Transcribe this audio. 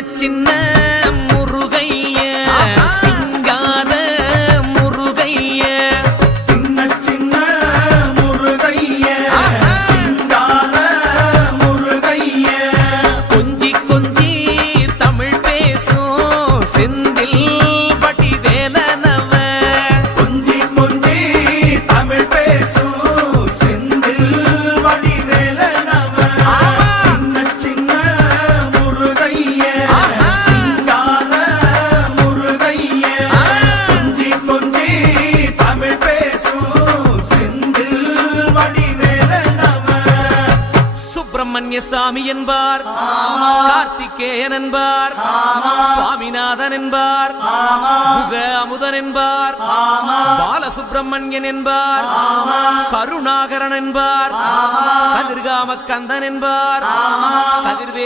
சின்ன முருகைய சிங்கார முருகைய சின்ன சின்ன முருகைய சிங்கார முருகைய கொஞ்சி கொஞ்சி தமிழ் பேசும் செந்தில் வடிவேலனவ கொஞ்சி கொஞ்சி தமிழ் பேசும் செந்தில் வடிவேலனவ சின்ன சின்ன முருகைய சிங்கார முருகைய கொஞ்சி கொஞ்சி தமிழ் பேசும் செந்தில் வடிவேலனவ சுப்பிரமணிய சாமி என்பார், கார்த்திகேயன் என்பார், சுவாமிநாதன் என்பார், முக அமுதன் என்பார், பாலசுப்பிரமணியன் என்பார், கருணாகரன் என்பார், கதிர்காம கந்தன் என்பார், கதிர்வே